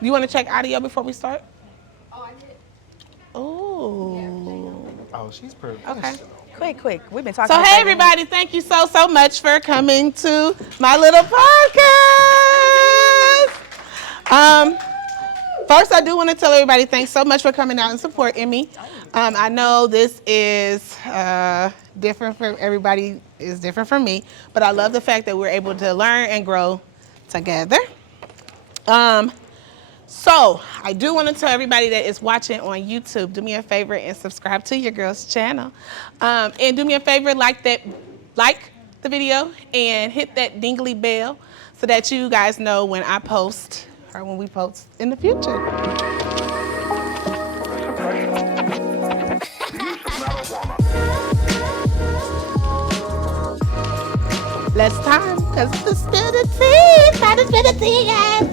You want to check audio before we start? Oh. Oh, she's perfect. Okay. Quick. We've been talking. So, hey, everybody. Thank you so much for coming to my little podcast. First, I do want to tell everybody thanks so much for coming out and supporting me. I know this is different for everybody. It's different from me. But I love the fact that we're able to learn and grow together. So I do want to tell everybody that is watching on YouTube, do me a favor and subscribe to your girl's channel. And do me a favor, like the video and hit that dingly bell so that you guys know when I post or when we post in the future. Less time, because the spill the tea. Time to spill the tea, guys.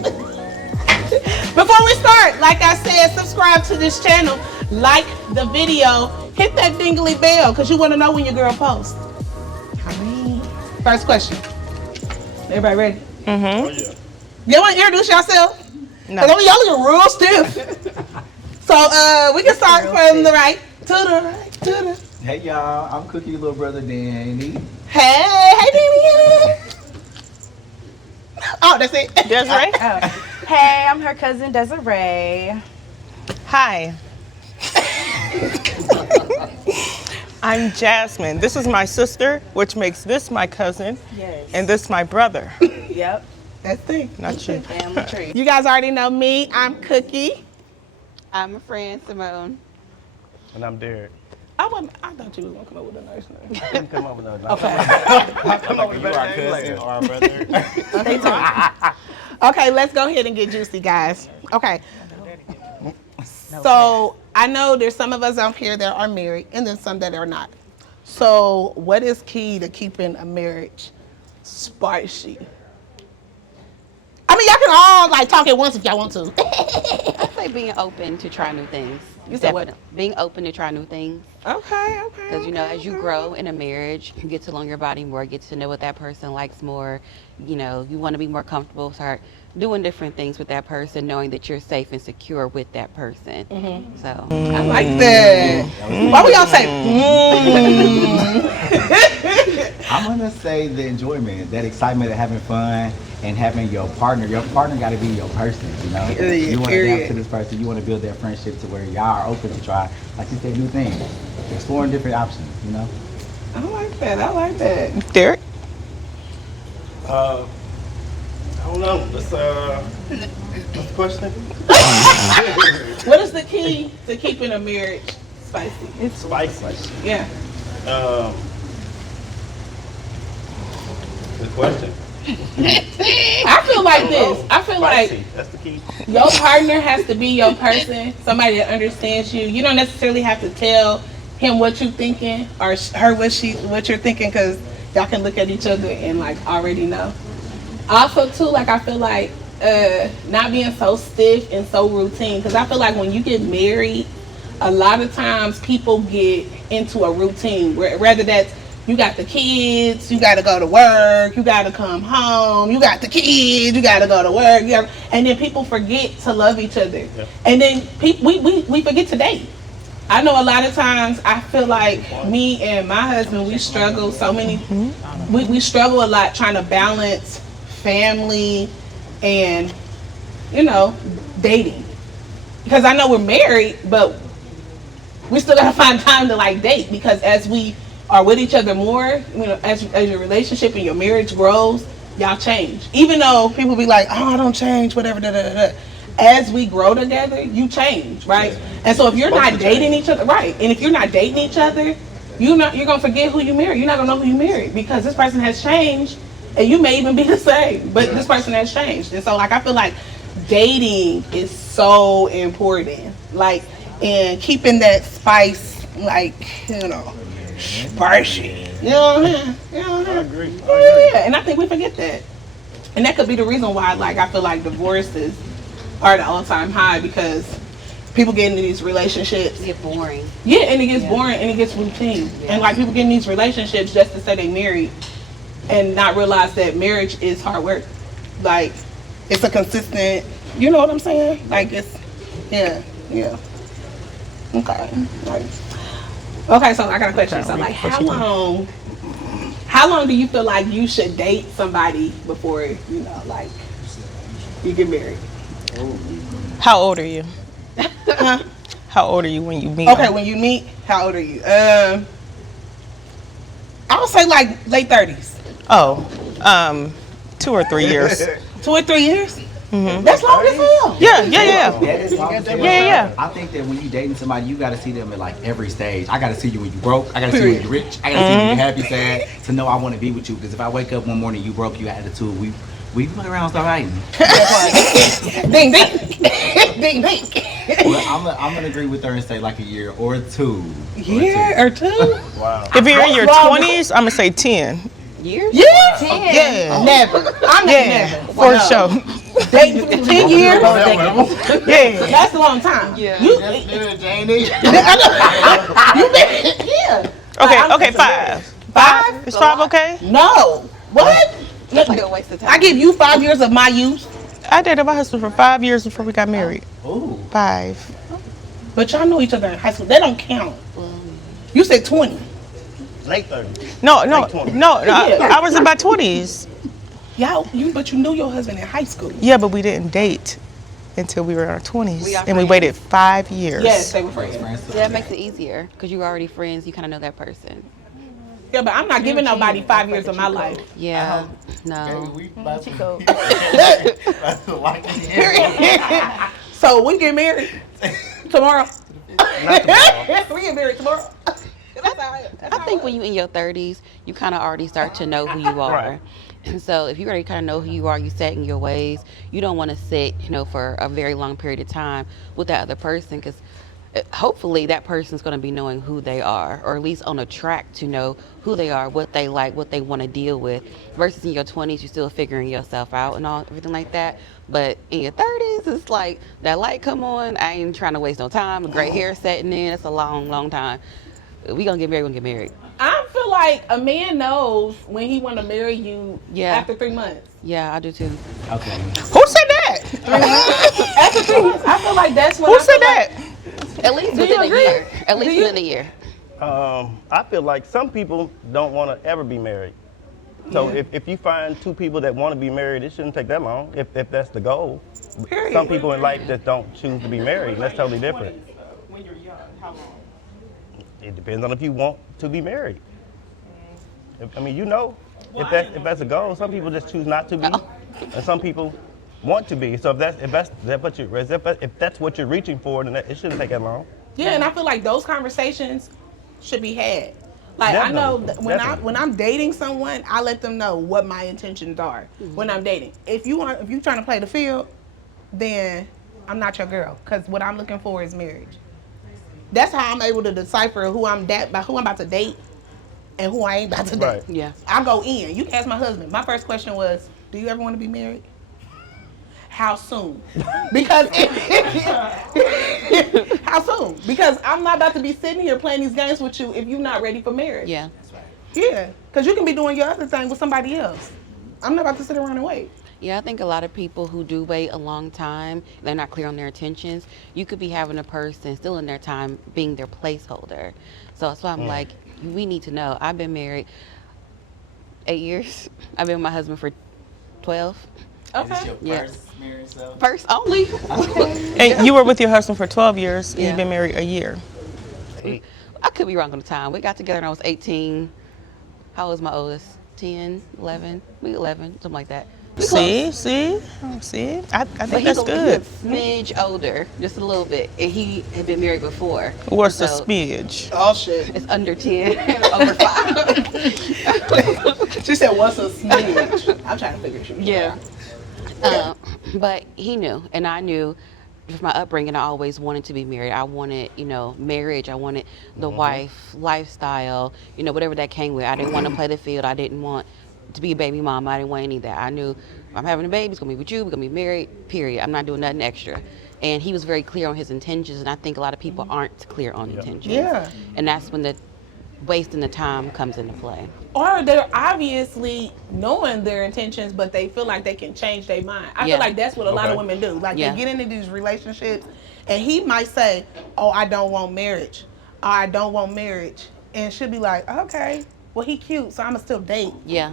Before we start, like I said, subscribe to this channel, like the video, hit that dingly bell, because you want to know when your girl posts. All right. First question. Everybody ready? Oh, yeah. You want to introduce yourself? No. Because y'all look real stiff. So we can start from the right to the right to the... Hey y'all, I'm Cookie little brother Danny. Hey, Danny. Oh, that's it. That's right. Hey, I'm her cousin Desiree. Hi. I'm Jasmine. This is my sister, which makes this my cousin, Yes. and this my brother. Yep. That's it. Not you. Family tree. You guys already know me. I'm Cookie. I'm a friend, Simone. And I'm Derek. I thought you was gonna come up with a nice name. Didn't come up with no. Okay. Come up with our cousin or our brother. Stay tuned. Okay, let's go ahead and get juicy, guys. Okay. So I know there's some of us out here that are married and then some that are not. So what is key to keeping a marriage spicy? I mean, y'all can all like talk at once if y'all want to. I say being open to try new things. You said what? Definitely. Being open to try new things. Okay. Because, you know, as you grow in a marriage, you get to learn your body more, get to know what that person likes more. You know, you want to be more comfortable, start doing different things with that person, knowing that you're safe and secure with that person. So, I like that. Why would y'all say, I'm gonna say the enjoyment, that excitement of having fun and having your partner. Your partner gotta be your person, you know? You wanna adapt to this person, you wanna build that friendship to where y'all are open to try, like you said, new things. Exploring different options, you know? I like that. Derek? I don't know. What's the question? What is the key to keeping a marriage spicy? It's spicy. Yeah. Good question. I feel like this. I feel like Spicy. That's the key. your partner has to be your person, somebody that understands you. You don't necessarily have to tell him what you're thinking or her what you're thinking, because y'all can look at each other and like already know. Also too, like I feel like not being so stiff and so routine, because I feel like when you get married, a lot of times people get into a routine where rather that's you got the kids, you got to go to work, you got to come home, you got the kids, you got to go to work, and then people forget to love each other. Yeah. And then we forget to date. I know a lot of times I feel like me and my husband, we struggle we struggle a lot trying to balance family and, you know, dating. Because I know we're married, but we still got to find time to like date, because as we are with each other more, you know, as your relationship and your marriage grows, y'all change. Even though people be like, oh, I don't change, whatever, As we grow together, you change, right? And so if you're not dating each other, right? And if you're not dating each other, you're gonna forget who you married. You're not gonna know who you married, because this person has changed, and you may even be the same, but this person has changed. And so, like, I feel like dating is so important, like, and keeping that spice, like, you know, spicy. You know what I mean? I agree. Yeah, and I think we forget that. And that could be the reason why, like, I feel like divorces are the all-time high, because people get into these relationships. it get boring. Yeah, and it gets boring and it gets routine. Yeah. And, like, people get in these relationships just to say they married and not realize that marriage is hard work. Like, it's a consistent You know what I'm saying? Like it's, yeah. Okay. Okay, so I got a question. So like, how long do you feel like you should date somebody before like you get married? How old are you? Huh? How old are you when you meet? Okay, them? when you meet, how old are you? I would say like late 30s. Oh, 2 or 3 years. 2 or 3 years? Mm-hmm. That's long as hell. Yeah. That is long as hell. Yeah. I think that when you dating somebody, you got to see them at like every stage. I got to see you when you broke. I got to see you when you rich. I got to see you when you happy, sad. To know I want to be with you. Because if I wake up one morning, you broke, you had attitude, we fuck around and start fighting. Ding ding. Ding ding. Well, I'm gonna agree with her and say like a year or two. Year or two? Wow. If you're in your That's long. 20s, I'm gonna say 10. Years? Yeah. Yeah. Never. I'm Yeah, never. for No. sure. Date 10 years? Yeah. That's a long time. Yeah. You been, yeah. Okay, 5. 5? Is 5 okay? No. What? That's like a waste of time. I give you 5 years of my youth, I dated my husband for 5 years before we got married. Ooh. 5. but y'all know each other in high school. That don't count. You said 20. Late 30s. No, Like 20. I was in my 20s. But you knew your husband in high school. Yeah, but we didn't date until we were in our 20s. We are And we friends. waited 5 years. Yes, they were friends. So that makes it easier because you're already friends. You kind of know that person. Yeah, but I'm not giving nobody 5 years of my life. Yeah. No. So we get married tomorrow. Not tomorrow. We get married tomorrow. I think when you're in your 30s, you kind of already start to know who you are. Right. And so if you already kind of know who you are, you set in your ways, you don't want to sit, for a very long period of time with that other person because hopefully that person's going to be knowing who they are or at least on a track to know who they are, what they like, what they want to deal with versus in your 20s, you're still figuring yourself out and everything like that. But in your 30s, it's like that light come on. I ain't trying to waste no time. A gray hair setting in. That's a long, long time. We gonna get married. We're gonna get married. I feel like a man knows when he want to marry you after 3 months. Yeah, I do too. Okay. Who said that? After 3 months, I feel like that's when Who I said feel like- that? At least Do you within a agree? year. At least Do you? within a year. I feel like some people don't want to ever be married. So if you find two people that want to be married, it shouldn't take that long if that's the goal. Period. Some people in life just don't choose to be married. That's totally different. When you're young, how long? It depends on if you want to be married. If that's a goal, some people just choose not to be, and some people want to be. So if that's what you're reaching for, then it shouldn't take that long. Yeah, and I feel like those conversations should be had. Like I know Definitely, that definitely. when I'm dating someone, I let them know what my intentions are when I'm dating. If you trying to play the field, then I'm not your girl. Because what I'm looking for is marriage. That's how I'm able to decipher who I'm about to date and who I ain't about to date. Right. Yeah. I go in. You can ask my husband. My first question was, "Do you ever want to be married? How soon?" Because how soon? Because I'm not about to be sitting here playing these games with you if you're not ready for marriage. Yeah. Yeah, because you can be doing your other thing with somebody else. I'm not about to sit around and wait. Yeah, I think a lot of people who do wait a long time, they're not clear on their intentions. You could be having a person still in their time being their placeholder. So that's why I'm like, we need to know. I've been married 8 years. I've been with my husband for 12. Okay. Yeah. marriage, so? First only. And you were with your husband for 12 years, and Yeah. you've been married a year. I could be wrong on the time. We got together when I was 18. How old was my oldest? 10, 11? Maybe 11, something like that. We close. See? I But think that's good. He's a smidge older, just a little bit. And he had been married before. What's the So smidge? Oh shit. It's under 10, over 5. She said, "What's a smidge?" I'm trying to figure shit. Yeah. But he knew, and I knew. With my upbringing, I always wanted to be married. I wanted, marriage. I wanted the wife lifestyle, whatever that came with. I didn't want to play the field. I didn't want to be a baby mama. I didn't want any of that. I knew if I'm having a baby, it's going to be with you. We're going to be married, period. I'm not doing nothing extra. And he was very clear on his intentions, and I think a lot of people aren't clear on intentions. Yeah. And that's when the wasting the time comes into play. Or they're obviously knowing their intentions, but they feel like they can change their mind. I Yeah. feel like that's what a lot of Okay. women do. Like Yeah. they get into these relationships, and he might say, "Oh, I don't want marriage. Or, I don't want marriage," and she'll be like, "Okay, well he cute, so I'ma still date." Yeah.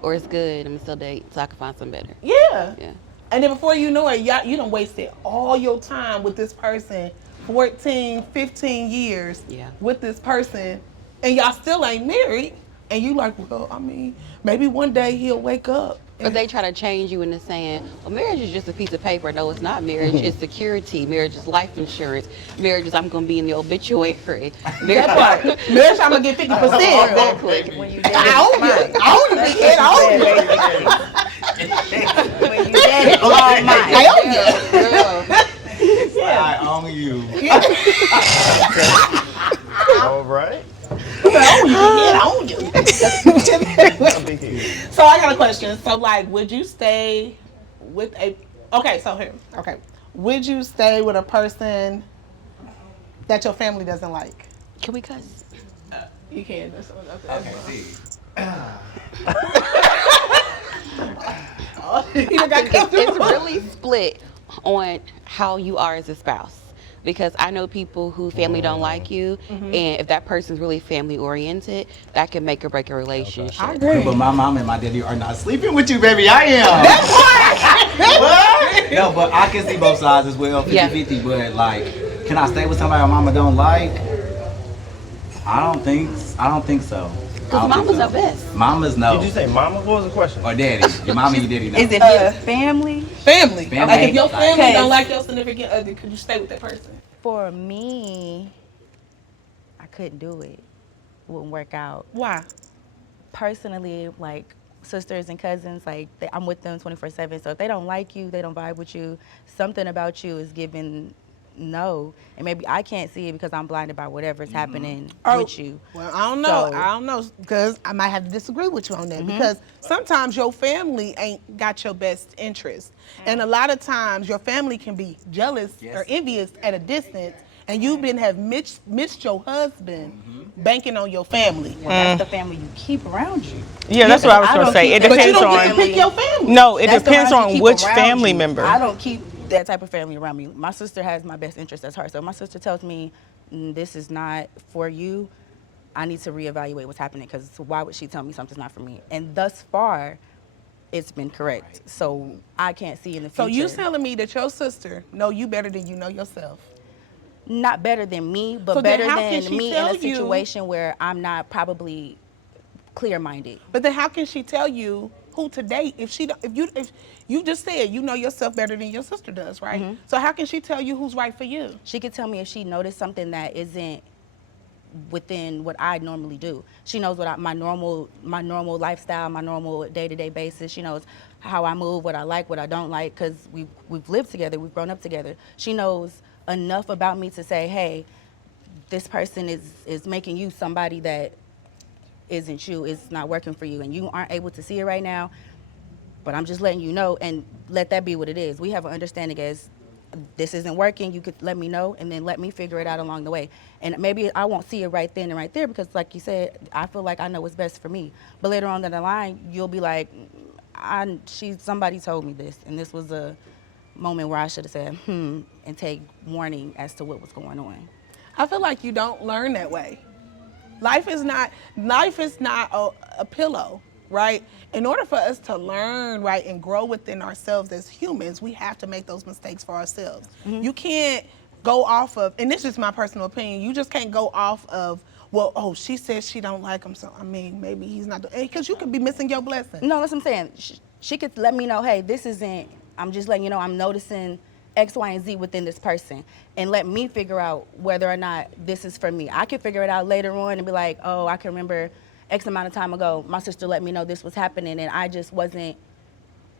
Or it's good. I'm still date so I can find something better. Yeah. Yeah. And then before you know it, you done wasted all your time with this person, 14, 15 years Yeah. with this person, and y'all still ain't married. And you like, well, I mean, maybe one day he'll wake up. Or they try to change you into saying, well, marriage is just a piece of paper. No, it's not marriage. It's security. Marriage is life insurance. Marriage is I'm going to be in the obituary. Marriage, That part. Marriage, I'm gonna get 50%. exactly. When you I own you. I own you, kid. I own you. When you dead, it's all mine. I own you. Yeah. I own you. All right. I own you. I'm big head. So I got a question. So like, would you stay with a? Okay, so here. Okay, would you stay with a person that your family doesn't like? Can we cuss? You can. Okay, see. You done got It's comfortable. really split on how you are as a spouse. Because I know people who family don't like you, and if that person's really family oriented, that can make or break a relationship. I agree. But my mom and my daddy are not sleeping with you, baby. I am. What? No, but I can see both sides as well, 50-50. But like, can I stay with somebody my mama don't like? I don't think so. I Because don't think mamas so. are best. Mamas no. Did you say mama? What was the question? Or daddy. Your mama and your daddy no. Is it your family? Family. Family. Like if your family Okay. don't like your significant other, could you stay with that person? For me, I couldn't do it. Wouldn't work out. Why? Personally, like sisters and cousins, like I'm with them 24/7. So if they don't like you, they don't vibe with you, something about you is giving no. And maybe I can't see it because I'm blinded by whatever's happening with you. Well, I don't know. So- I don't know because I might have to disagree with you on that because sometimes your family ain't got your best interest, and a lot of times your family can be jealous or envious at a distance, and you've been have missed your husband banking on your family. Well, that's the family you keep around you. Yeah, that's what I was I going to don't say. keep It that- But you depends don't get to on. pick your family. No, it That's the depends ones you on keep which around family you. member. I don't keep that type of family around me. My sister has my best interest at heart. So if my sister tells me this is not for you, I need to reevaluate what's happening because why would she tell me something's not for me? And thus far, it's been correct. So I can't see in the future. So you telling me that your sister know you better than you know yourself? Not better than me, but So then better how can than she me in tell a you- situation where I'm not probably clear-minded. But then how can she tell you who to date if you just said you know yourself better than your sister does, right? So how can she tell you who's right for you? She could tell me if she noticed something that isn't within what I normally do. She knows what my normal lifestyle, my normal day-to-day basis. She knows how I move, what I like, what I don't like, because we've lived together, we've grown up together. She knows enough about me to say, hey, this person is making you somebody that isn't you, it's not working for you, and you aren't able to see it right now, but I'm just letting you know, and let that be what it is. We have an understanding as this isn't working, you could let me know, and then let me figure it out along the way. And maybe I won't see it right then and right there, because like you said, I feel like I know what's best for me. But later on down the line, you'll be like, somebody told me this, and this was a moment where I should have said, and take warning as to what was going on. I feel like you don't learn that way. Life is not a pillow, right? In order for us to learn, right, and grow within ourselves as humans, we have to make those mistakes for ourselves. You can't go off of, and this is my personal opinion, you just can't go off of, well, oh, she says she don't like him, so I mean, maybe he's not, because you could be missing your blessing. No, that's what I'm saying. She could let me know, hey, this isn't, I'm just letting you know I'm noticing X, Y, and Z within this person, and let me figure out whether or not this is for me. I can figure it out later on and be like, oh, I can remember X amount of time ago, my sister let me know this was happening, and I just wasn't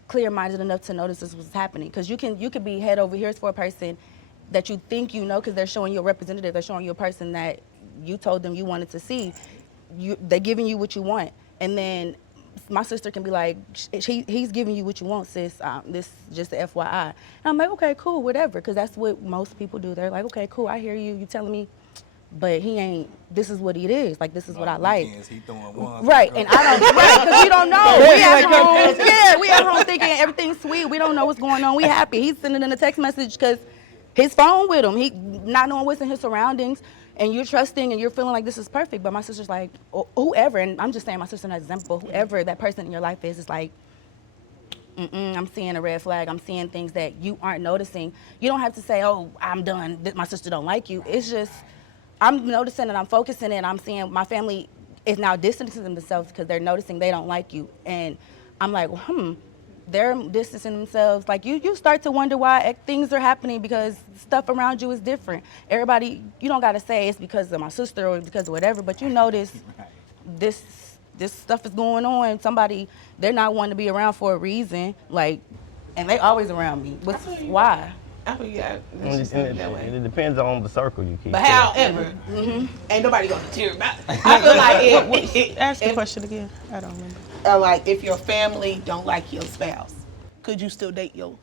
clear-minded enough to notice this was happening. Because you could be head over heels for a person that you think you know, because they're showing you a representative, they're showing you a person that you told them you wanted to see. They're giving you what you want, and then my sister can be like, he's giving you what you want, sis. This is just a FYI. And I'm like, okay, cool, whatever, because that's what most people do. They're like, okay, cool, I hear you. You telling me but he ain't. This is what it is. Like, this is what I like. Weekends, he throwing ones. Right, and I don't, right, because we don't know. We at home, yeah, we at home thinking everything's sweet. We don't know what's going on. We happy. He's sending in a text message because his phone with him. He not knowing what's in his surroundings, and you're trusting and you're feeling like this is perfect. But my sister's like, whoever, and I'm just saying my sister as an example, whoever that person in your life is like, I'm seeing a red flag. I'm seeing things that you aren't noticing. You don't have to say, oh, I'm done. My sister don't like you. It's just, I'm noticing and I'm focusing and I'm seeing my family is now distancing themselves because they're noticing they don't like you. And I'm like, they're distancing themselves. Like, you start to wonder why things are happening because stuff around you is different. Everybody, you don't got to say it's because of my sister or because of whatever, but you notice this stuff is going on. Somebody, they're not wanting to be around for a reason. Like, and they always around me. Why? I feel you. It depends on the circle you keep. But however, ain't nobody gonna tear about it. I feel like Ask the question again. I don't remember. like if your family don't like your spouse, could you still date your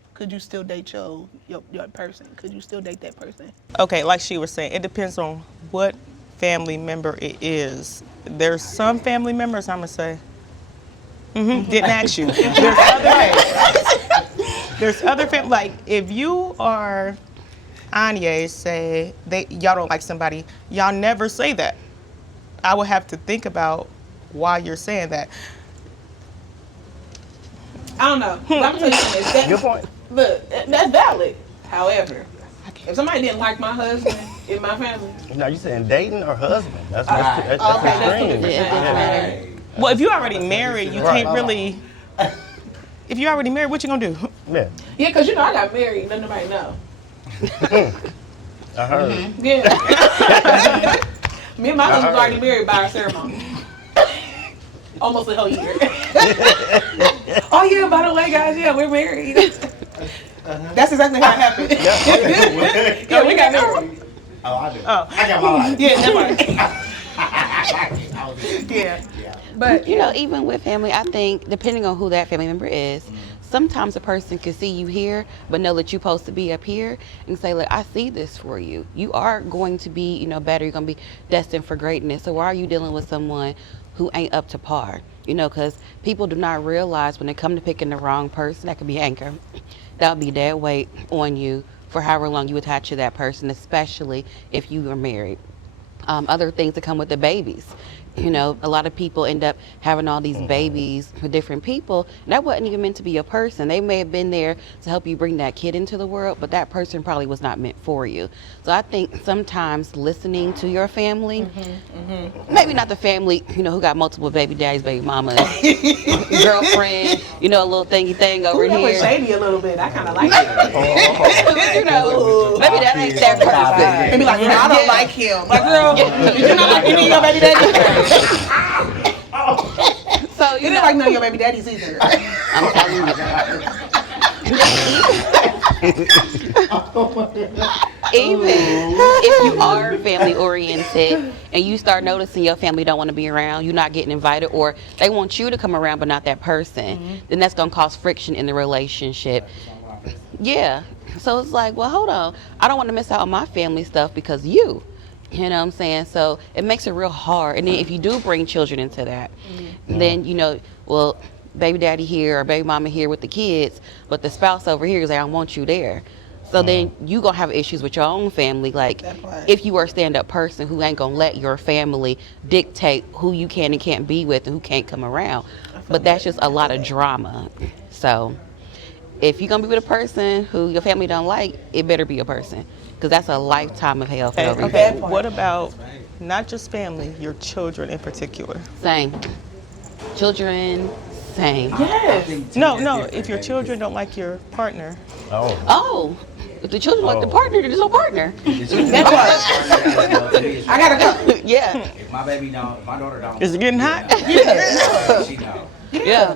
person? Could you still date that person? Okay, like she was saying, it depends on what family member it is. There's some family members, I'm gonna say, didn't ask you. There's other family, like if you are Anya, say y'all don't like somebody, y'all never say that. I would have to think about why you're saying that. I don't know. I'm gonna tell you something. Good point. Look, that's valid. However, if somebody didn't like my husband in my family, Now you saying dating or husband? That's okay, that's two extreme. different things. Well, if you're already married, you can't really. If you're already married, what you gonna do? Yeah, Yeah, because you know I got married, let nobody know. I heard. Yeah. Me and my husband was already married by our ceremony. Almost a whole year. Oh yeah, by the way, guys, yeah, we're married. That's exactly how it happened. Yeah, we got married. Oh, I do. Oh. I got my life. Yeah, that's Yeah. But You know, even with family, I think depending on who that family member is, sometimes a person can see you here, but know that you're supposed to be up here and say, look, I see this for you. You are going to be, better. You're going to be destined for greatness. So why are you dealing with someone who ain't up to par? Because people do not realize when they come to picking the wrong person, that could be anger. That would be dead weight on you for however long you attach to that person, especially if you are married. Other things that come with the babies. A lot of people end up having all these babies with different people. And that wasn't even meant to be a person. They may have been there to help you bring that kid into the world, but that person probably was not meant for you. So I think sometimes listening to your family, maybe not the family, who got multiple baby daddies, baby mamas, girlfriend, a little thingy thing over that was here. shady a little bit. I kind of like it. Maybe that ain't that person. And be like, I don't like him. Like, girl, did you not like any of your baby daddies? So You didn't like none of your baby daddies either. I'm telling you. Even if you are family oriented and you start noticing your family don't want to be around, you're not getting invited, or they want you to come around but not that person, then that's going to cause friction in the relationship. Yeah. So it's like, well, hold on. I don't want to miss out on my family stuff because you. You know what I'm saying? So it makes it real hard. And then if you do bring children into that, then, well, baby daddy here or baby mama here with the kids, but the spouse over here is like, I want you there. So then you going to have issues with your own family. Like, if you are a stand-up person who ain't going to let your family dictate who you can and can't be with and who can't come around. But that's just a lot of drama. So if you're going to be with a person who your family don't like, it better be a person. Because that's a lifetime of hell for no reason. Okay, what about not just family, your children in particular? Same. Children, same. Yes. No, if your children don't like your partner. Oh, if the children like the partner, there's no partner. I gotta go. Yeah. If my baby don't, if my daughter don't. Is it getting hot? She know. Yeah.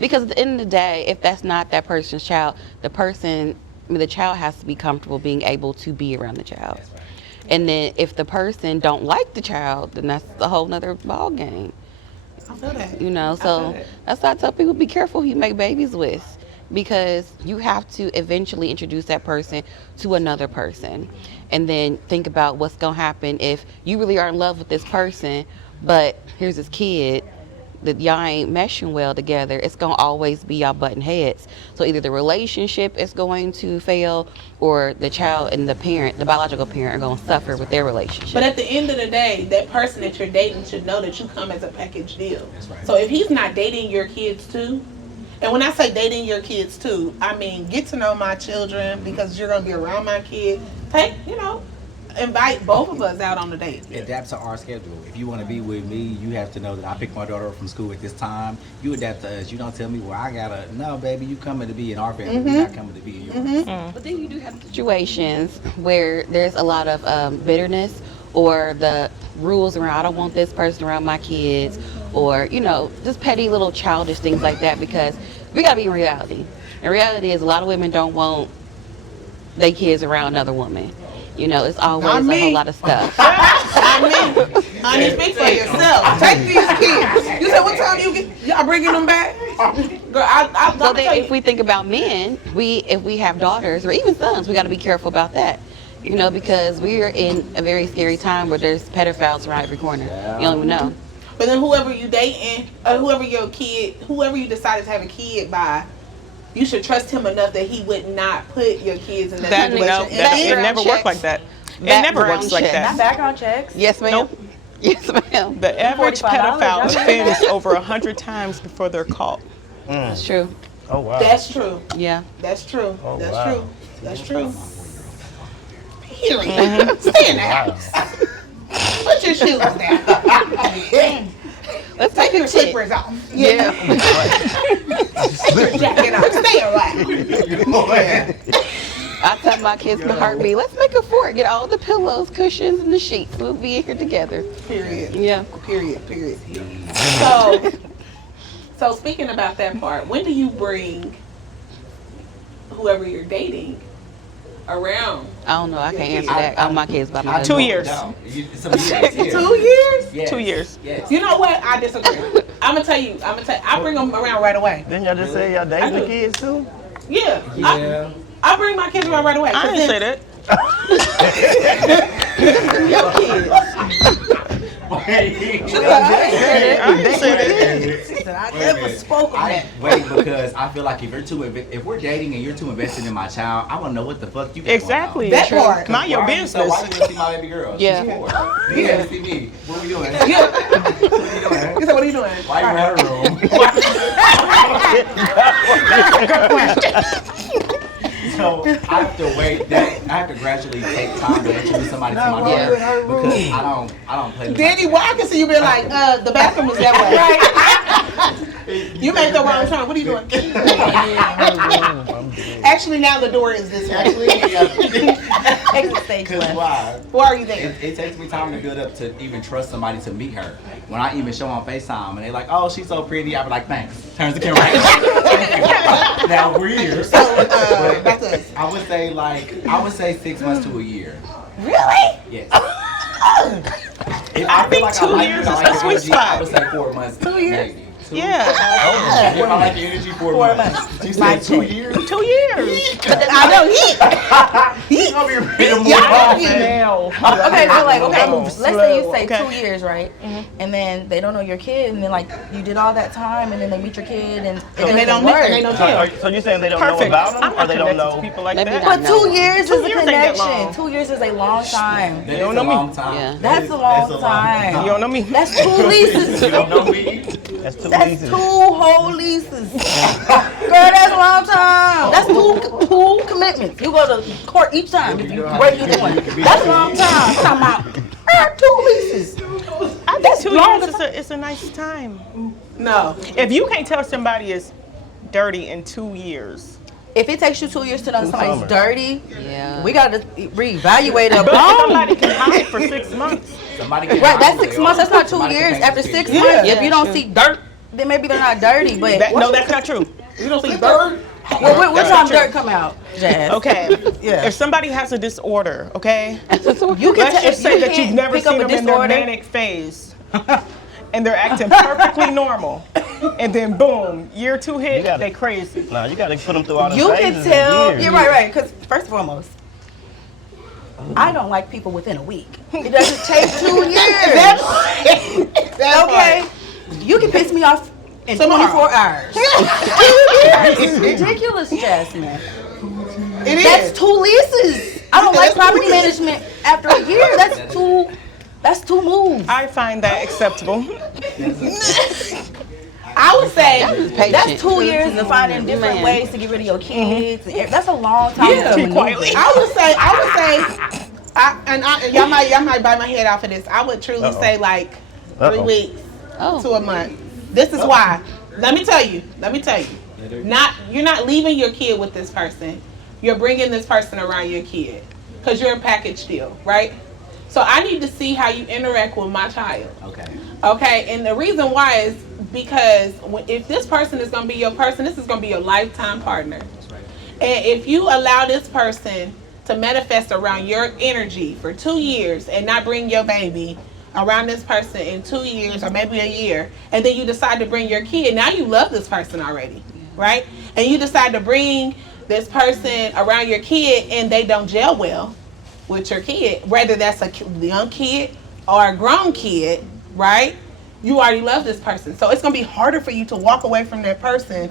Because at the end of the day, if that's not that person's child, the child has to be comfortable being able to be around the child. And then if the person don't like the child, then that's a whole nother ball game. I feel that. So that's why I tell people, be careful who you make babies with. because you have to eventually introduce that person to another person, and then think about what's going to happen if you really are in love with this person, but here's this kid that y'all ain't meshing well together. It's going to always be y'all butting heads. So either the relationship is going to fail, or the child and the parent, the biological parent, are going to suffer with their relationship. But at the end of the day, that person that you're dating should know that you come as a package deal. That's right. So if he's not dating your kids too, and when I say dating your kids too, I mean get to know my children, because you're gonna be around my kid. Take, invite both of us out on the date. Adapt to our schedule. If you want to be with me, you have to know that I pick my daughter up from school at this time. You adapt to us. You don't tell me, well, I gotta. No, baby, you coming to be in our family. We're not coming to be in yours. But then you do have situations where there's a lot of bitterness, or the rules around, I don't want this person around my kids, or, just petty little childish things like that, because we gotta be in reality. And reality is a lot of women don't want their kids around another woman. It's always Not a me. whole lot of stuff. I mean, honey, speak for yourself. Take these kids. You said what time y'all bringing them back? Girl, I So then if we think about men, if we have daughters or even sons, we got to be careful about that. Because we are in a very scary time where there's pedophiles around every corner. You don't even know. But then whoever you dating, or whoever you decided to have a kid by, you should trust him enough that he would not put your kids in that situation. It never worked like that. It never Background works like checks. that. Not background checks. Yes, ma'am. Nope. Yes, ma'am. The average $45, pedophile that's offends over 100 times before they're caught. That's true. Oh wow. That's true. Yeah. That's true. Oh, That's wow. true. That's true. Period. Stay in the Wow. house. Put your shoes down. Let's Take take your a chick. slippers off. Yeah. Put your jacket on. Stay around. I tell my kids in a heartbeat, let's make a fort. Get all the pillows, cushions, and the sheets. We'll be in here together. Period. Yeah. Period. So speaking about that part, when do you bring whoever you're dating around? I don't know. I can't answer that. All my kids by my 2 husband. years. No, some years. Yeah. 2 years? Yes. 2 years. Yes. You know what? I disagree. I'm gonna tell you. I bring them around right away. Didn't y'all just say y'all dating the kids too? Yeah. Yeah. I bring my kids around right away. I didn't say that. Your kids. I didn't say that. I never spoke of that. Wait, because I feel like if we're dating and you're too invested in my child, I want to know what the fuck you got Exactly. That part. Mind your So business. why you want to see my baby girl? Yeah. She's 4. You have to see me. What we doing? Yeah. You said, what are you doing? Why you in her room? So I have to wait. I have to gradually take time to introduce somebody to my daughter because I don't play. Danny, well, I can see you being like, the bathroom is that way. You made the wrong turn. What are you doing? Actually, now the door is this way. Exit stage Because left. why? Why are you there? It takes me time to build up to even trust somebody to meet her. When I even show on FaceTime and they're like, "Oh, she's so pretty," I be like, "Thanks." Turns the camera. Now we're here. That's us. I would say 6 months to a year. Really? Yes. I think 2 years is the sweet spot. I would say 4 months. 2 years? Maybe. Yeah. If I like the energy, 4 months. You said 2 years? 2 years. I know he I'll be ready to move y'all on. Now. Okay, so like, okay, Oh, let's say you say okay. 2 years, right? And then they don't know your kid, and then like you did all that time, and then they meet your kid, and they don't meet, and they don't tell. So you saying they don't know Perfect. about them, I'm or not they don't connected to know? people like Maybe that. not. But 2 years 2 is a years ain't that connection. long. 2 years is a long time. That You don't is know a me. long time. Yeah. That's a long time. You don't know me. That's 2 leases. You don't know me? That's two That's leases. 2 whole leases. Girl, that's a long time. That's two commitments. You go to court each time if you break either one. That's a long time. I'm talking about 2 leases. I think 2 years is a nice time. No. If you can't tell somebody is dirty in 2 years, If it takes you 2 years to know somebody's summers. dirty, Yeah. we gotta reevaluate a but bone. somebody can hide for 6 months. Somebody can Right, that's hide 6 who they months. are. That's not 2 Somebody can years. paint After the 6 picture. months, Yeah, if you don't true. see dirt, then maybe they're not dirty. But No, that's not true. You don't see dirt? when That's time not true. dirt come out, Jazz? Okay. Yeah. If somebody has a disorder, okay, You can let's tell just say that you've never pick up seen a them in their disorder. manic phase, and they're acting perfectly normal. and then boom, year 2 hit, You gotta- they crazy. Nah, you got to put them through all the You can phases and tell. years. You're right. Because first and foremost, I don't like people within a week. It doesn't take 2 years. Okay, you can piss me off in Tomorrow. 24 hours. It's ridiculous, Jasmine. It is. That's 2 leases. I don't like property management after a year. That's two moves. I find that acceptable. I would say Patient. That's 2 years of finding different Man. ways to get rid of your kids. That's a long time. Yeah. to Keep maneuver. quietly. I would say, and y'all might bite my head off of this. I would truly say like 3 weeks Oh. to a month. This is why. Let me tell you. You're not leaving your kid with this person. You're bringing this person around your kid because you're a package deal, right? So I need to see how you interact with my child. Okay. Okay, and the reason why is because if this person is going to be your person, this is going to be your lifetime partner. That's right. And if you allow this person to manifest around your energy for 2 years and not bring your baby around this person in 2 years or maybe a year, and then you decide to bring your kid, now you love this person already, right? And you decide to bring this person around your kid and they don't gel well with your kid, whether that's a young kid or a grown kid, right? You already love this person. So it's going to be harder for you to walk away from that person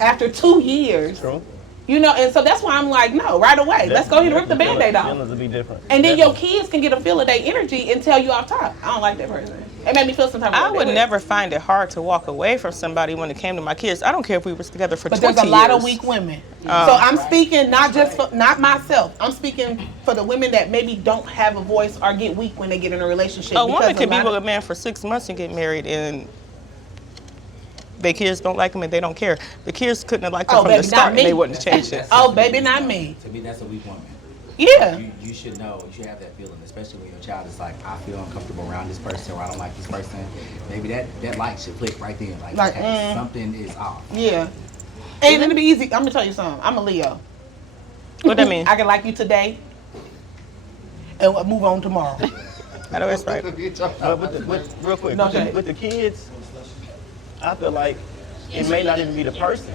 after 2 years. True. You know, and so that's why I'm like, no, right away. Let's go ahead and rip the Band-Aid off. Feelings will be different. And then your kids can get a feel of their energy and tell you off top, I don't like that person. It made me feel some type of way. I would never find it hard to walk away from somebody when it came to my kids. I don't care if we were together for But 20 there's years. a lot of weak women. So I'm speaking not myself. I'm speaking for the women that maybe don't have a voice or get weak when they get in a relationship. A woman because can be lot with a of- man for 6 months and get married, and their kids don't like him and they don't care. The kids couldn't have liked him Oh, from baby, the not start and me. they wouldn't have changed it. Oh, baby, not me. To me, that's a weak woman. Yeah. You should know, you should have that feeling, especially when your child is like, I feel uncomfortable around this person or I don't like this person. Maybe that light should click right then. Like okay, something is off. Yeah. And it'll be easy. I'm gonna tell you something. I'm a Leo. What that mean? I can like you today and we'll move on tomorrow. I know that's right. But real quick, No, with, the, Jay. with the kids, I feel like it may not even be the person.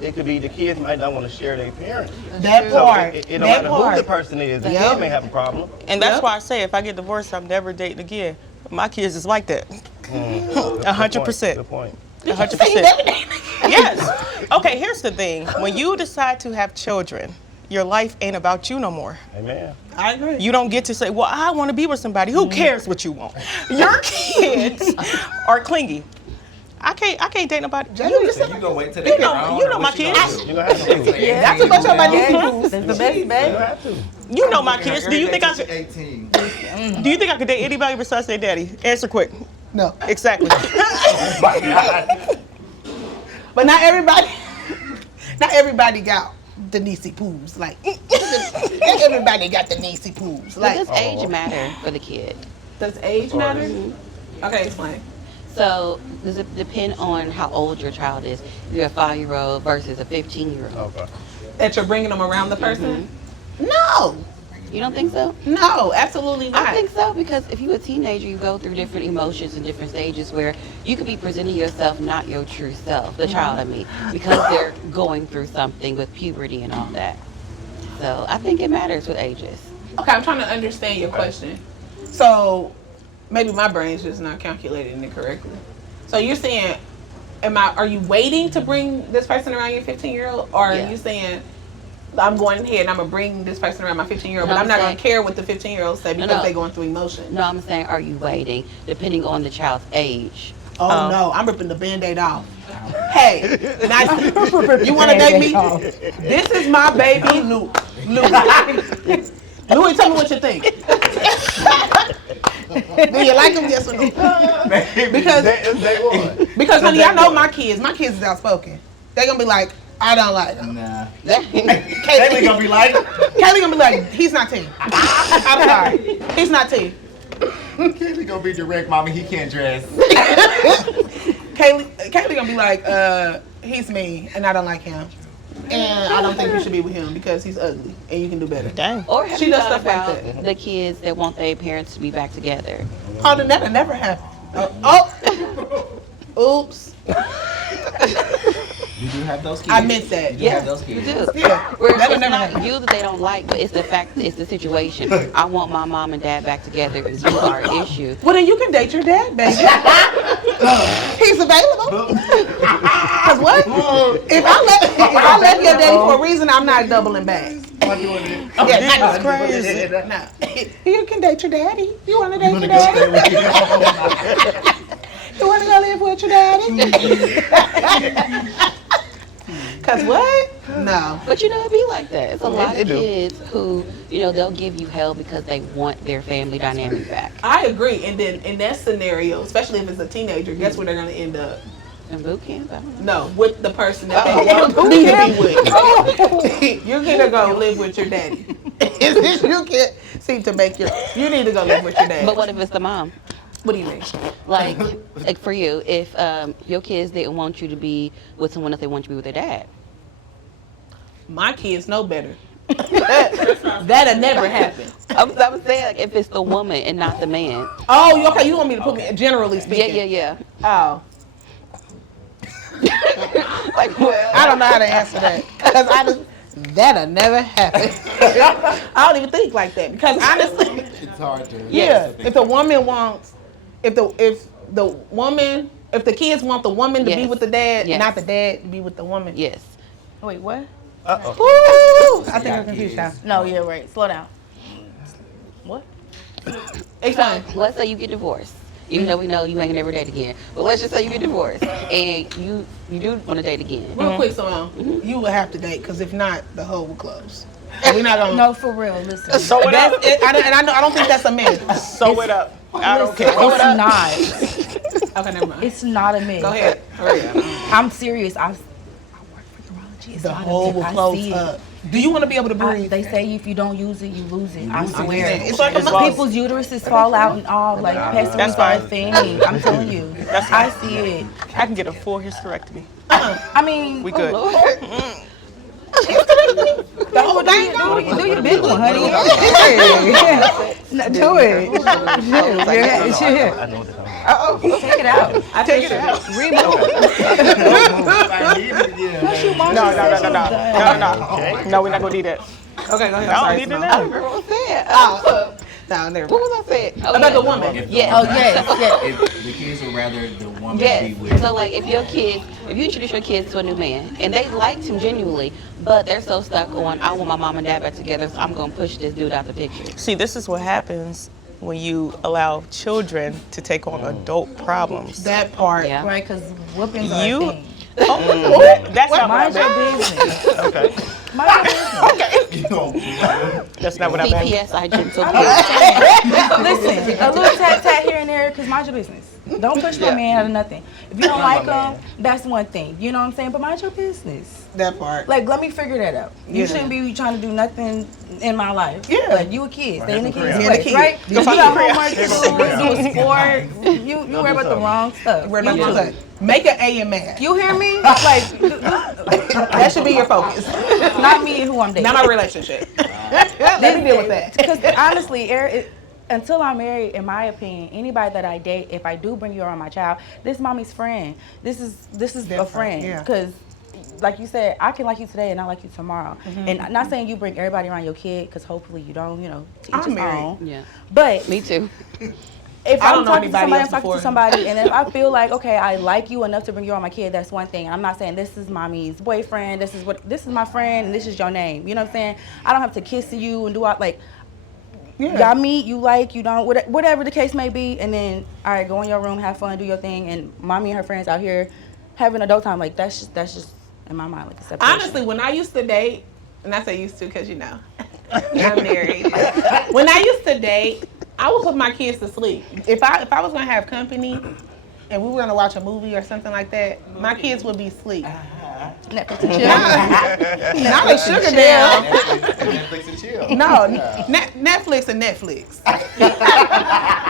It could be the kids might not want to share their parents. That So part. it don't That matter who the part. person is. The Yep. kid may have a problem. And that's Yep. why I say if I get divorced, I'm never dating again. My kids is like that. Good 100%. Good point. 100%. Yes. Okay, here's the thing. When you decide to have children, your life ain't about you no more. Amen. I agree. You don't get to say, well, I want to be with somebody. Who cares what you want? Your kids are clingy. I can't date nobody. So you gonna wait till they get grown? you know or my what you kids. gonna do? You're going to have to do it. That's what I'm talking about. Yes, that's the best You're bet. going to have to. You know my kids. Do you think I could? 18. Do you think I could date anybody besides their daddy? Answer quick. No. Exactly. But not everybody got the Niecy poos. Like everybody got the Niecy poos. But Like does age matter for the kid? does age matter? Okay, explain. So does it depend on how old your child is? You're a 5-year-old versus a 15-year-old. Okay. That you're bringing them around the person? No. You don't think so? No, absolutely not. I think so, because if you're a teenager, you go through different emotions and different stages where you could be presenting yourself not your true self, the child I mean, because they're going through something with puberty and all that. So I think it matters with ages. Okay, I'm trying to understand your question. So maybe my brain's just not calculating it correctly. So you're saying, are you waiting to bring this person around your 15-year-old, or are Yeah. you saying I'm going ahead and I'm gonna bring this person around my 15-year-old, No, but I'm not saying- gonna care what the 15-year-old say because no. they're going through emotion? No, I'm saying, are you waiting, depending on the child's age? Oh no, I'm ripping the Band-Aid off. Hey, nice. You want to date me? This is my baby, Luke. Louis, tell me what you think. Do you like him? Yes or no? Because honey, I know my kids. My kids is outspoken. They're gonna be like, I don't like him. Nah. Kaylee gonna be like, Kaylee gonna be like, he's not T. I'm sorry, he's not T. Kaylee gonna be direct, mama. He can't dress. Kaylee gonna be like, he's me, and I don't like him, and I don't think you should be with him because he's ugly, and you can do better. Dang. Or have She you does thought stuff like about that. the kids that want their parents to be back together? Oh, that'll never happen. Oops. You do have those kids. I meant that. You do Yeah, have those you kids. do. Yeah. Where That'll it's never not happen. you that they don't like, but it's the fact, it's the situation. I want my mom and dad back together. You are an issue. Well, then you can date your dad, baby. He's available. Cause what? If I left your daddy for a reason, I'm not doubling back. Yeah, That's crazy. no. You can date your daddy. You want to date your daddy? You want to go live with your daddy? Cause what? No. But you know, it be like that. It's a lot they of do. kids who, you know, they'll give you hell because they want their family dynamic back. I agree. And then in that scenario, especially if it's a teenager, guess where they're gonna end up? In boot camp, I don't know. No, with the person that they need to be with. You're gonna go live with your daddy. You can't seem to make you need to go live with your daddy. But what if it's the mom? What do you mean? Like for you, if your kids didn't want you to be with someone else, they want you to be with their dad. My kids know better. That'll never happen. I'm saying, like, if it's the woman and not the man. Oh, okay. You want me to put me generally speaking? Yeah. Oh, Like, well, I don't know how to answer that because that'll never happen. I don't even think like that because honestly, It's hard to. yeah. If the woman wants, if the kids want the woman to be Yes. with the dad, Yes. not the dad to be with the woman. yes. Wait, what? Woo! I think I'm confused now. No, you're right. Slow down. What? Explain. Let's say you get divorced. Even though we know you ain't never date again. But let's just say you get divorced and you do want to date again. Real quick, Simone, you will have to date because if not, the hole will close. We're not gonna. No, for real. Listen. Sew it That's up. it, I don't think that's a myth. Sew it up. I don't care. It's not. Okay, never mind. It's not a myth. Go ahead. Hurry up. I'm serious. I work for urology. It's The not a hole myth. will I close see it. up. Do you want to be able to breathe? They say if you don't use it, you lose it. I swear. It's like a As well. People's uteruses fall out and all. Like, pessary That's are a fine. thing. I'm telling you. That's I fine. see it. I can get a full hysterectomy. I mean, We good. The whole thing. do your big one, honey. Yeah. Do it. Yeah. I know what they're talking about. Take it out. I take it out. No. No, we're not gonna need that. Okay, go ahead. I Sorry, don't need it Simone. now. Remember what I said? No, never What mind. was I saying? Oh, About the yeah. woman. Yes. Oh, yes. If the kids would rather the woman Yes. be with. So like if you introduce your kids to a new man and they liked him genuinely, but they're so stuck on I want my mom and dad back together, so I'm gonna push this dude out the picture. See, this is what happens when you allow children to take on adult problems. That part. Yeah. Right, because whoopings are You- a thing. That's not what I Mind your meant. business. Okay. Mind your business. That's not what I meant. CPS, I gentle. Listen, a little tat here and there, because mind your business. Don't push no man out of nothing. If you don't like him, that's one thing. You know what I'm saying? But mind your business. That part. Like, let me figure that out. You Yeah. shouldn't be trying to do nothing in my life. Yeah. Like, you a kid. Stay in the kids' Yeah, the place, kid. right? Go You find got the homework to do a sport. You worry about the wrong stuff. We're You not do. to make an A in math. You hear me? Like, That should be your focus. not me and who I'm dating. Not my relationship. Let me deal with that. Because honestly, until I'm married, in my opinion, anybody that I date, if I do bring you around my child, this is mommy's friend. This is a friend. yeah. Because, like you said, I can like you today and not like you tomorrow. Mm-hmm. And I'm not saying you bring everybody around your kid, because hopefully you don't. To each I'm his married. own. Yeah. But Me too. if I I'm don't know talking to anybody somebody, else I'm talking before. to somebody, and if I feel like, okay, I like you enough to bring you around my kid, that's one thing. I'm not saying this is mommy's boyfriend, this is my friend, and this is your name. You know what I'm saying? I don't have to kiss you and do all, like, y'all meet, you like, you don't, whatever the case may be, and then, all right, go in your room, have fun, do your thing, and mommy and her friends out here having adult time, like, that's just in my mind, like, a separation. Honestly, when I used to date, and I say used to because I'm married. When I used to date, I would put my kids to sleep. If I was gonna have company and we were gonna watch a movie or something like that, my kids would be asleep. Netflix and chill. Not a sugar down. Netflix and chill. No, Netflix and Netflix.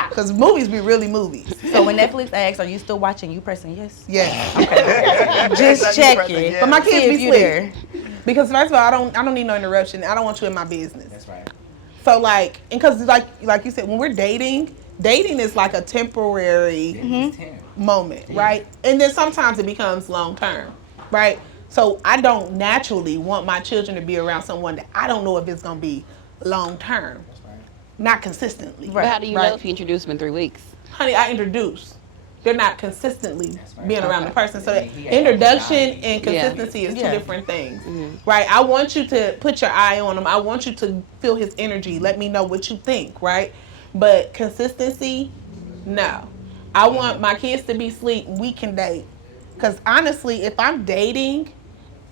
Because movies be really movies. So when Netflix asks, are you still watching? You pressing yes? Yeah. Just checking. But my kids See be if you asleep. there. Because first of all, I don't need no interruption. I don't want you in my business. That's right. So like, and because like you said, when we're dating, dating is like a temporary moment, right? And then sometimes it becomes long term, right? So I don't naturally want my children to be around someone that I don't know if it's gonna be long term, not consistently. But how do you right? know if you introduce them in 3 weeks? Honey, I introduce. They're not consistently being around the person. So introduction and consistency is two different things, right? I want you to put your eye on them. I want you to feel his energy. Let me know what you think, right? But consistency, no. I want my kids to be asleep. We can date. Because honestly, if I'm dating,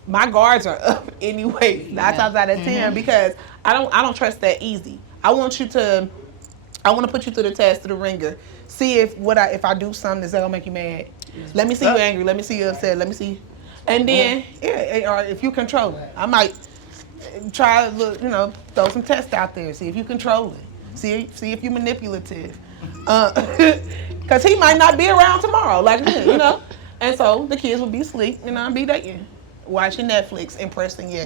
my guards are up anyway, 9 times out of 10, because I don't trust that easy. I want to put you through the test, through the ringer. See if I do something that's gonna make you mad. Let me see you angry. Let me see you upset. Let me see. And then, or if you control it, I might try to, throw some tests out there. See if you control it. See if you're manipulative. Because he might not be around tomorrow, like me, And so the kids will be asleep, and I'll be dating, watching Netflix, impressing you.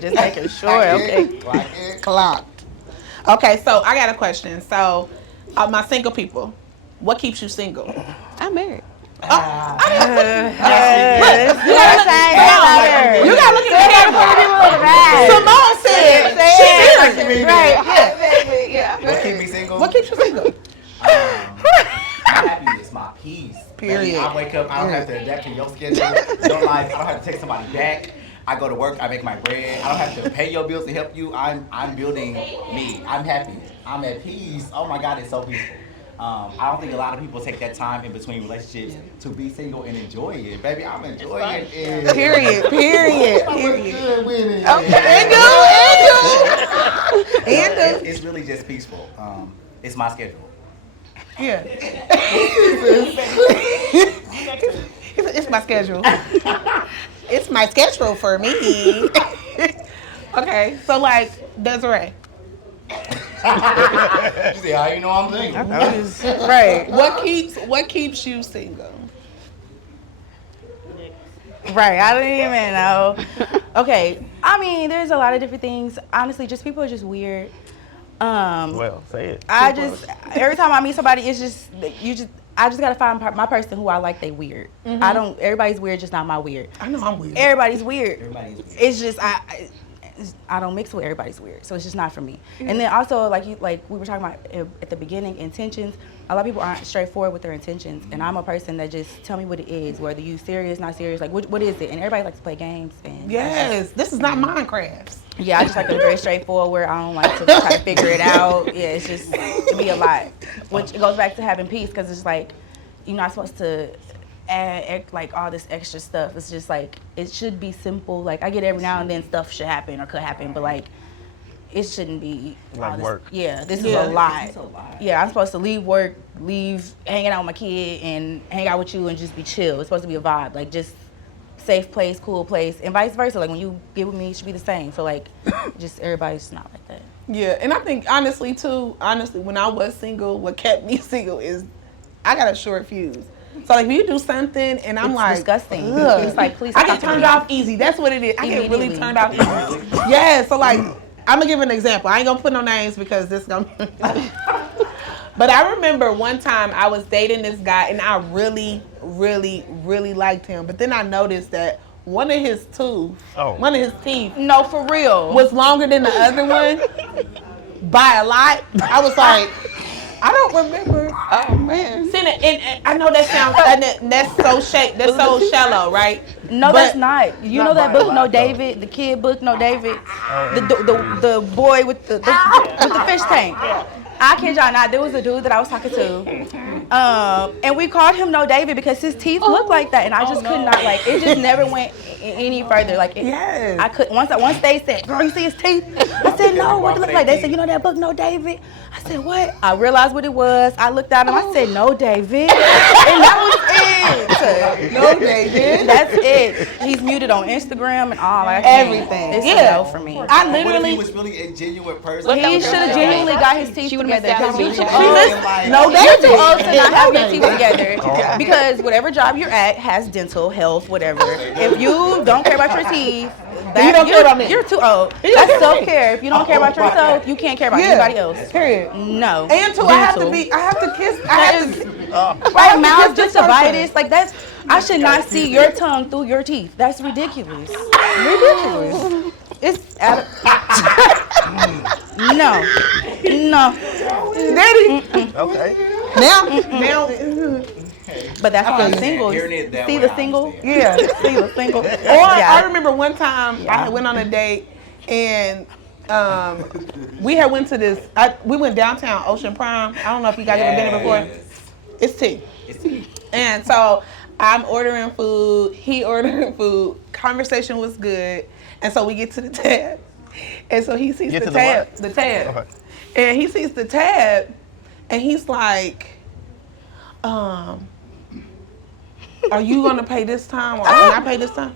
Just making sure, okay. Clocked. Okay, so I got a question. So, my single people, what keeps you single? I'm married. You gotta look at the camera. Simone said she's married. Right. What keep me single? What keeps you single? My happiness, my peace. Period. Baby, I wake up, I don't have to adapt to your schedule, your life. I don't have to take somebody back. I go to work, I make my bread. I don't have to pay your bills to help you. I'm building me. I'm happy. I'm at peace. Oh my God, it's so peaceful. I don't think a lot of people take that time in between relationships to be single and enjoy it. Baby, I'm enjoying it. Period. Good with it. Okay. And It's really just peaceful. It's my schedule. yeah. It's my schedule. It's my schedule for me. Okay, so like Desiree. You see how you know I'm single? Right. What keeps you single? Right, I don't even know. Okay, I mean, there's a lot of different things. Honestly, just people are just weird. Well, say it. Every time I meet somebody, it's just I just gotta find my person who I like. They weird. Everybody's weird, just not my weird. I know I'm weird. Everybody's weird. Everybody's weird. It's just I don't mix with everybody's weird, so it's just not for me. And then also like we were talking about at the beginning, intentions. A lot of people aren't straightforward with their intentions, and I'm a person that just tell me what it is, whether you serious, not serious, like what is it? And everybody likes to play games. And Yes, this is not Minecraft. yeah, I just like to be very straightforward. I don't like to try to figure it out. Yeah, it's just to be a lot, which goes back to having peace, because it's like you're not supposed to add like all this extra stuff. It's just like it should be simple. Like I get every now and then stuff should happen or could happen, but like it shouldn't be Like all this, work. Yeah, this is a lot. Yeah, I'm supposed to leave work, leave hanging out with my kid, and hang out with you and just be chill. It's supposed to be a vibe, like just safe place, cool place, and vice versa. Like when you get with me, it should be the same. So like, just everybody's not like that. Yeah, and I think honestly, when I was single, what kept me single is I got a short fuse. So like, if you do something and I'm It's like, disgusting. ugh, It's like, please I stop get talking to turned me. off easy. That's what it is. I get really Immediately. turned off easy. Yeah, so like, I'm gonna give an example. I ain't gonna put no names because this gonna. But I remember one time I was dating this guy and I really, really, really liked him. But then I noticed that one of his teeth No, for real. was longer than the other one by a lot. I was like, I don't remember. Oh man. Seeing it, and I know that sounds that's so shallow, right? No, But- that's not. You know that by a book, lot, No though. David, the kid book, No David, the boy with the fish tank. I kid y'all not. There was a dude that I was talking to, and we called him No David because his teeth looked like that, and I just could not like. It just never went any further. Like Yes. I could once they said, "Girl, you see his teeth?" I said, "No, what does it look like?" They said, "You know that book, No David?" I said, "What?" I realized what it was. I looked at him. I said, "No David," and that was it. No, David. That's it. He's muted on Instagram and all. Like, Everything. It's Yeah. a no for me. I What if he literally was really a genuine person? He should have genuinely got his teeth She would've together. missed out on Because beach you house. no you're too David. old to not have your teeth No together. Because whatever job you're at has dental, health, whatever. If you don't care about your teeth, You don't care about me. You're too old. You don't care That's about me. self-care. If you don't care about yourself, you can't care about anybody else. Period. No. And two, I have to kiss. I have to. Right, mouth kiss this gingivitis. Like that's. I should not see your tongue through your teeth. That's ridiculous. Ridiculous. It's no. Daddy. Okay. Now. But that's why I'm feel single. hearing it that See way, the single? I Yeah. See the single? Or Yeah. I remember one time I went on a date and we had went to this. We went downtown Ocean Prime. I don't know if you guys ever been there before. It's tea. And so I'm ordering food. He ordering food. Conversation was good. And so we get to the tab. And so he sees Get the to the tab. what? The tab. Okay. And he sees the tab. And he's like, are you gonna pay this time or can I pay this time?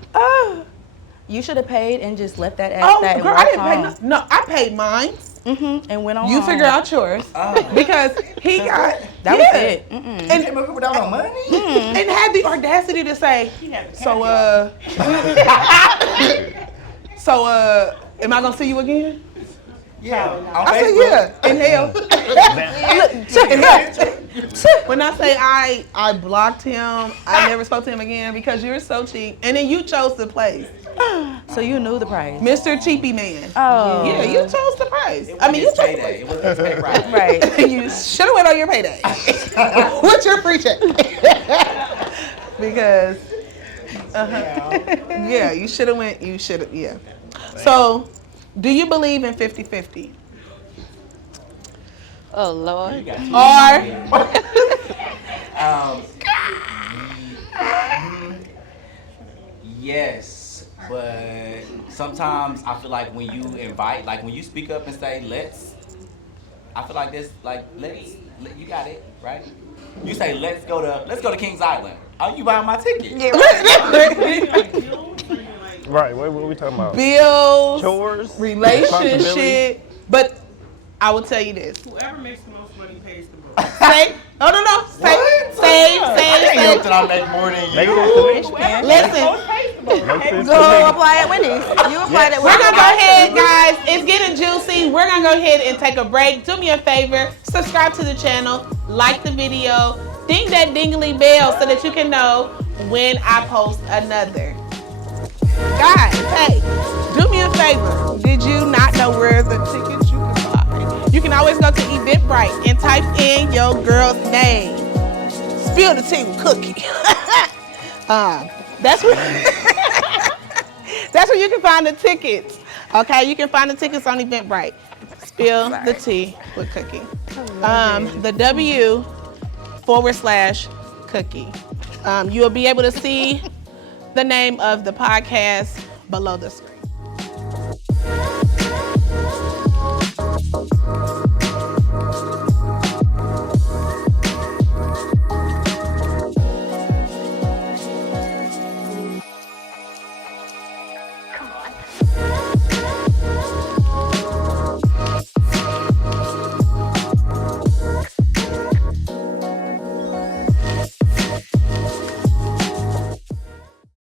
You should have paid and just left that at Oh, that and girl, I walked didn't pay home. no. I paid mine. And went on You home. figure out yours because he got That was it. And without no money? and had the audacity to say, so am I gonna see you again? Yeah. On I said Facebook? yeah. And hell, when I say I blocked him, I never spoke to him again because you're so cheap. And then you chose the place, So you knew the price. Mr. Cheapy Man. Oh. Yeah, you chose the price. I mean, you It's chose the payday. place. It was his pay Friday. Right. You should have went on your payday. What's your free check? Because, yeah, you should have went. You should have, yeah. So, do you believe in 50-50? Oh Lord. Or Yes, but sometimes I feel like when you invite, like when you speak up and say let's, I feel like this, like you got it right. You say let's go to Kings Island. Are you buying my ticket? Right. What are we talking about? bills, Chores. relationship. Responsibility? But I will tell you this. Whoever makes the most money pays the most. Say, oh no, save. That I make more than Make you. sense to me. Listen, Make sense Go to me. apply at Wendy's. You applied at we're Wendy's. gonna go ahead, guys. It's getting juicy. We're gonna go ahead and take a break. Do me a favor, subscribe to the channel, like the video, ding that dingly bell so that you can know when I post another. Guys, hey, do me a favor. Did you not know where the tickets you can buy? You can always go to Eventbrite and type in your girl's name. Spill the tea with Cookie. That's where that's where you can find the tickets. Okay, you can find the tickets on Eventbrite. Spill the tea with Cookie. The W/Cookie. You will be able to see the name of the podcast below the screen.